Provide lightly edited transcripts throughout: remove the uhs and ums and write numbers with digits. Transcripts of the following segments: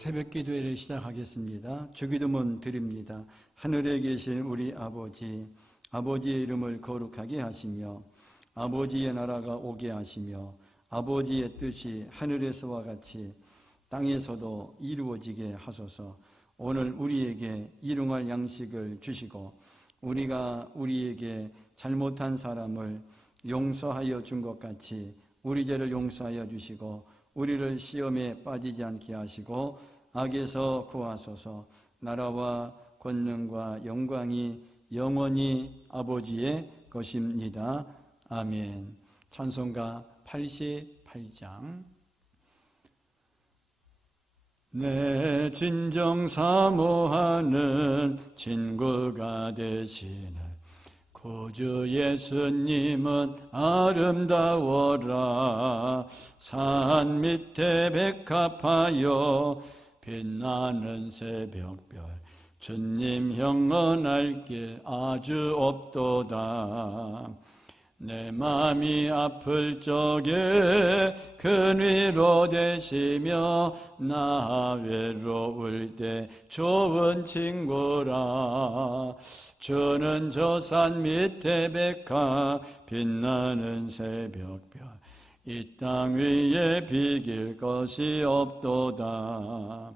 새벽 기도회를 시작하겠습니다. 주기도문 드립니다. 하늘에 계신 우리 아버지, 아버지의 이름을 거룩하게 하시며 아버지의 나라가 오게 하시며 아버지의 뜻이 하늘에서와 같이 땅에서도 이루어지게 하소서. 오늘 우리에게 일용할 양식을 주시고 우리가 우리에게 잘못한 사람을 용서하여 준 것 같이 우리 죄를 용서하여 주시고 우리를 시험에 빠지지 않게 하시고 악에서 구하소서. 나라와 권능과 영광이 영원히 아버지의 것입니다. 아멘. 찬송가 88장. 내 진정 사모하는 친구가 되시는 구주 예수님은 아름다워라. 산 밑에 백합하여 빛나는 새벽별 주님 형언할 길 아주 없도다. 내 맘이 아플 적에 큰 위로 되시며 나 외로울 때 좋은 친구라. 주는 저 산 밑에 백합 빛나는 새벽별 이 땅 위에 비길 것이 없도다.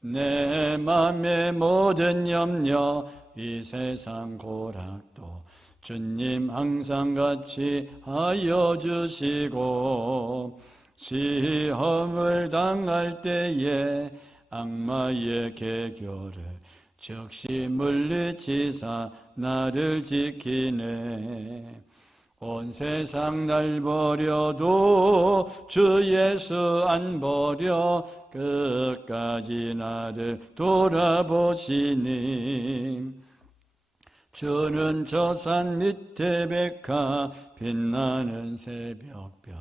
내 맘의 모든 염려 이 세상 고락도 주님 항상 같이 하여 주시고 시험을 당할 때에 악마의 계교를 즉시 물리치사 나를 지키네. 온 세상 날 버려도 주 예수 안 버려 끝까지 나를 돌아보시니. 주는 저 산 밑에 백합 빛나는 새벽별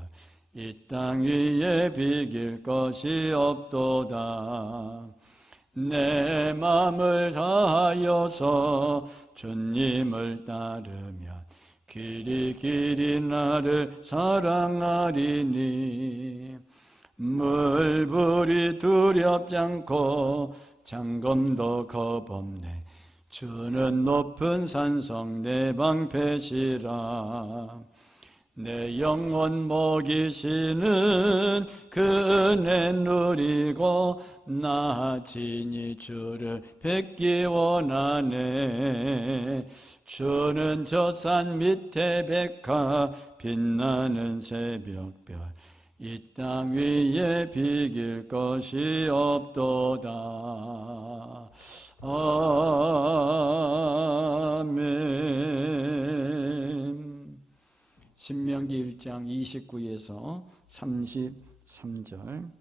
이 땅 위에 비길 것이 없도다. 내 마음을 다하여서 주님을 따르면 길이 길이 나를 사랑하리니. 물불이 두렵지 않고 장검도 겁없네. 주는 높은 산성 내 방패시라. 내 영혼 먹이시는 그 은혜 누리고 나 진히 주를 뵙기 원하네. 주는 저 산 밑에 백합 빛나는 새벽별 이 땅 위에 비길 것이 없도다. 아멘. 신명기 1장 29에서 33절.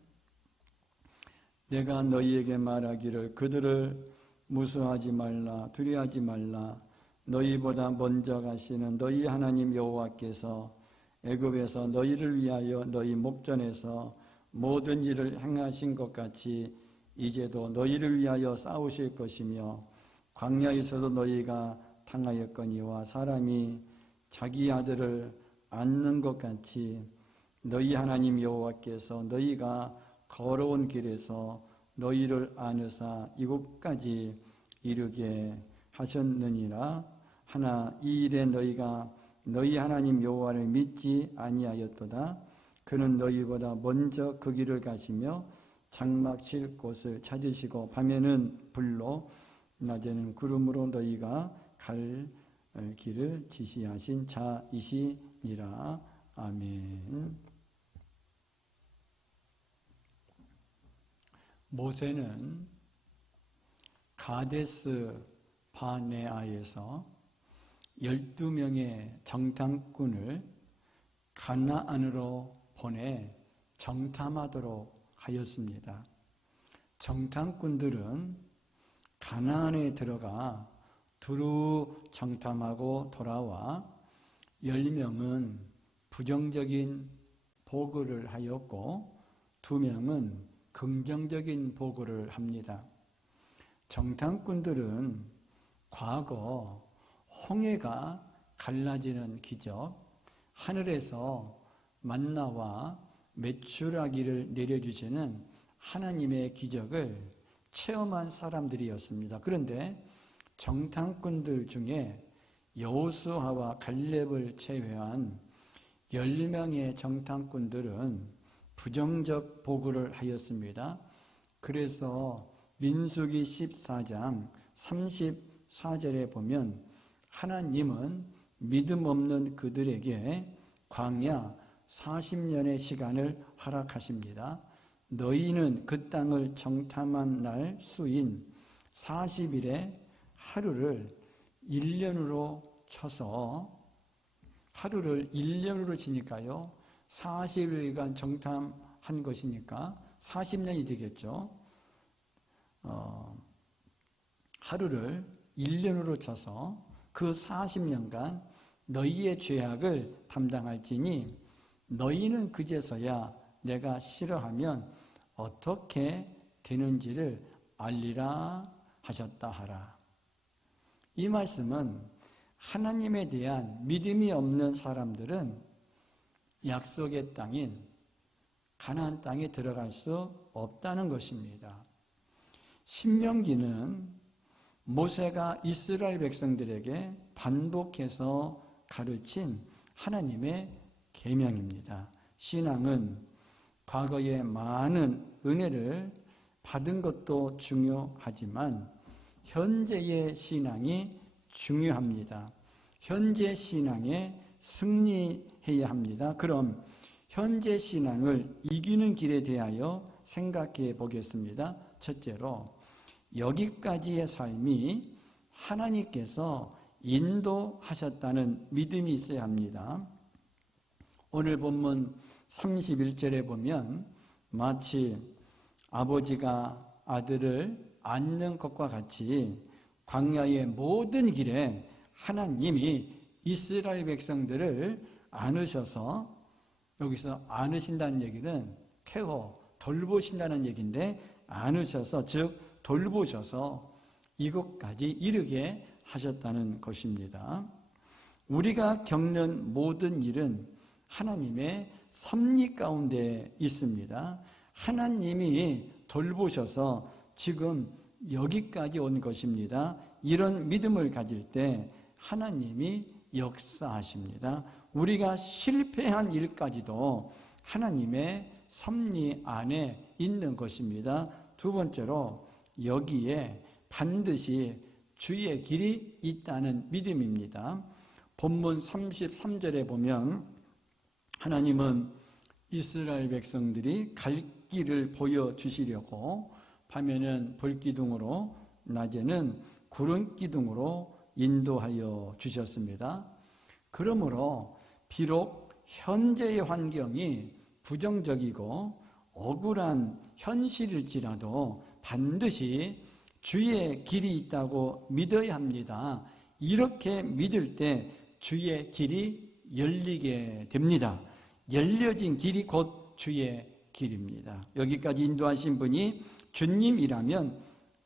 내가 너희에게 말하기를 그들을 무수하지 말라 두려워하지 말라. 너희보다 먼저 가시는 너희 하나님 여호와께서 애굽에서 너희를 위하여 너희 목전에서 모든 일을 행하신 것 같이 이제도 너희를 위하여 싸우실 것이며 광야에서도 너희가 당하였거니와 사람이 자기 아들을 안는 것 같이 너희 하나님 여호와께서 너희가 걸어온 길에서 너희를 안으사 이곳까지 이르게 하셨느니라. 하나 이 일에 너희가 너희 하나님 여호와를 믿지 아니하였도다. 그는 너희보다 먼저 그 길을 가시며 장막 칠 곳을 찾으시고 밤에는 불로 낮에는 구름으로 너희가 갈 길을 지시하신 자이시니라. 아멘. 모세는 가데스 바네아에서 12명의 정탐꾼을 가나안으로 보내 정탐하도록 하였습니다. 정탐꾼들은 가나안에 들어가 두루 정탐하고 돌아와 10명은 부정적인 보고를 하였고 2명은 긍정적인 보고를 합니다. 정탐꾼들은 과거 홍해가 갈라지는 기적, 하늘에서 만나와 메추라기를 내려주시는 하나님의 기적을 체험한 사람들이었습니다. 그런데 정탐꾼들 중에 여호수아와 갈렙을 제외한 10명의 정탐꾼들은 부정적 보고를 하였습니다. 그래서 민수기 14장 34절에 보면 하나님은 믿음 없는 그들에게 광야 40년의 시간을 허락하십니다. 너희는 그 땅을 정탐한 날 수인 40일에 하루를 1년으로 쳐서 하루를 1년으로 치니까요. 40일간 정탐한 것이니까 40년이 되겠죠. 하루를 1년으로 쳐서 그 40년간 너희의 죄악을 담당할지니 너희는 그제서야 내가 싫어하면 어떻게 되는지를 알리라 하셨다 하라. 이 말씀은 하나님에 대한 믿음이 없는 사람들은 약속의 땅인 가나안 땅에 들어갈 수 없다는 것입니다. 신명기는 모세가 이스라엘 백성들에게 반복해서 가르친 하나님의 계명입니다. 신앙은 과거에 많은 은혜를 받은 것도 중요하지만 현재의 신앙이 중요합니다. 현재 신앙에 승리해야 합니다. 그럼 현재 신앙을 이기는 길에 대하여 생각해 보겠습니다. 첫째로 여기까지의 삶이 하나님께서 인도하셨다는 믿음이 있어야 합니다. 오늘 본문 31절에 보면 마치 아버지가 아들을 안는 것과 같이 광야의 모든 길에 하나님이 이스라엘 백성들을 안으셔서, 여기서 안으신다는 얘기는 케어, 돌보신다는 얘기인데, 안으셔서, 즉 돌보셔서 이곳까지 이르게 하셨다는 것입니다. 우리가 겪는 모든 일은 하나님의 섭리 가운데 있습니다. 하나님이 돌보셔서 지금 여기까지 온 것입니다. 이런 믿음을 가질 때 하나님이 역사하십니다. 우리가 실패한 일까지도 하나님의 섭리 안에 있는 것입니다. 두 번째로 여기에 반드시 주의 길이 있다는 믿음입니다. 본문 33절에 보면 하나님은 이스라엘 백성들이 갈 길을 보여주시려고 밤에는 불기둥으로 낮에는 구름 기둥으로 인도하여 주셨습니다. 그러므로 비록 현재의 환경이 부정적이고 억울한 현실일지라도 반드시 주의 길이 있다고 믿어야 합니다. 이렇게 믿을 때 주의 길이 열리게 됩니다. 열려진 길이 곧 주의 길입니다. 여기까지 인도하신 분이 주님이라면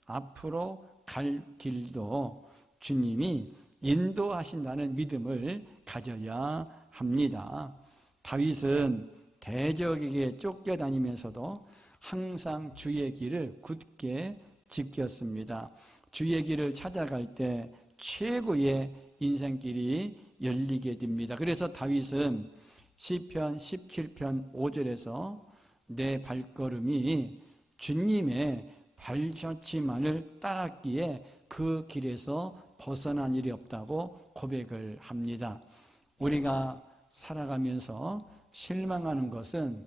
앞으로 갈 길도 주님이 인도하신다는 믿음을 가져야 합니다. 다윗은 대적에게 쫓겨다니면서도 항상 주의 길을 굳게 지켰습니다. 주의 길을 찾아갈 때 최고의 인생길이 열리게 됩니다. 그래서 다윗은 시편 17편 5절에서 내 발걸음이 주님의 발자취만을 따랐기에 그 길에서 벗어난 일이 없다고 고백을 합니다. 우리가 살아가면서 실망하는 것은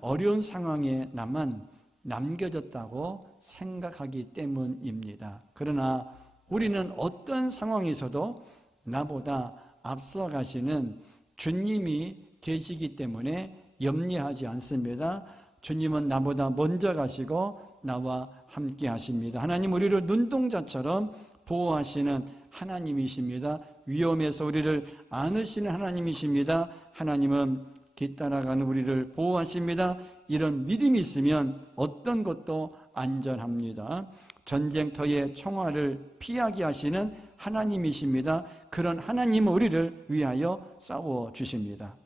어려운 상황에 나만 남겨졌다고 생각하기 때문입니다. 그러나 우리는 어떤 상황에서도 나보다 앞서가시는 주님이 계시기 때문에 염려하지 않습니다. 주님은 나보다 먼저 가시고 나와 함께 하십니다. 하나님 우리를 눈동자처럼 보호하시는 하나님이십니다. 위험에서 우리를 안으시는 하나님이십니다. 하나님은 뒤따라가는 우리를 보호하십니다. 이런 믿음이 있으면 어떤 것도 안전합니다. 전쟁터의 총알을 피하게 하시는 하나님이십니다. 그런 하나님은 우리를 위하여 싸워주십니다.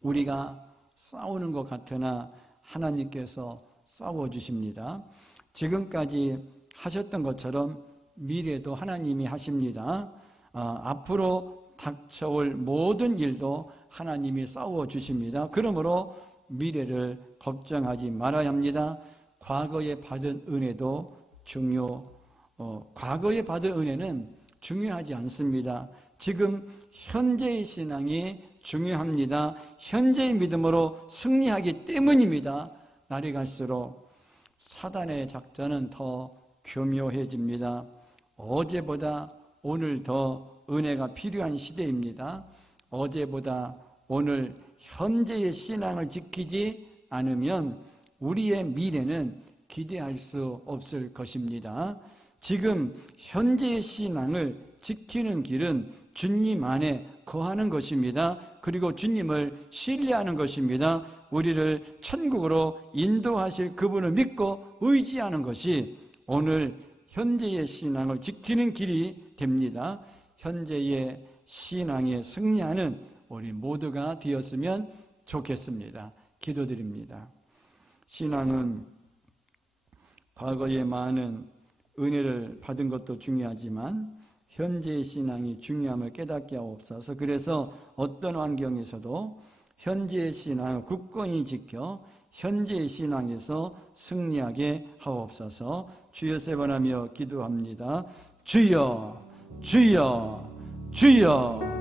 우리가 싸우는 것 같으나 하나님께서 싸워주십니다. 지금까지 하셨던 것처럼 미래도 하나님이 하십니다. 앞으로 닥쳐올 모든 일도 하나님이 싸워주십니다. 그러므로 미래를 걱정하지 말아야 합니다. 과거에 받은 은혜도 과거에 받은 은혜는 중요하지 않습니다. 지금 현재의 신앙이 중요합니다. 현재의 믿음으로 승리하기 때문입니다. 날이 갈수록 사단의 작전은 더 교묘해집니다. 어제보다 오늘 더 은혜가 필요한 시대입니다. 어제보다 오늘 현재의 신앙을 지키지 않으면 우리의 미래는 기대할 수 없을 것입니다. 지금 현재의 신앙을 지키는 길은 주님 안에 거하는 것입니다. 그리고 주님을 신뢰하는 것입니다. 우리를 천국으로 인도하실 그분을 믿고 의지하는 것이 오늘 현재의 신앙을 지키는 길이 됩니다. 현재의 신앙에 승리하는 우리 모두가 되었으면 좋겠습니다. 기도드립니다. 신앙은 과거에 많은 은혜를 받은 것도 중요하지만 현재의 신앙이 중요함을 깨닫게 하옵소서. 그래서 어떤 환경에서도 현재의 신앙을 굳건히 지켜 현재의 신앙에서 승리하게 하옵소서. 주여 세 번 하며 기도합니다. 주여, 주여, 주여.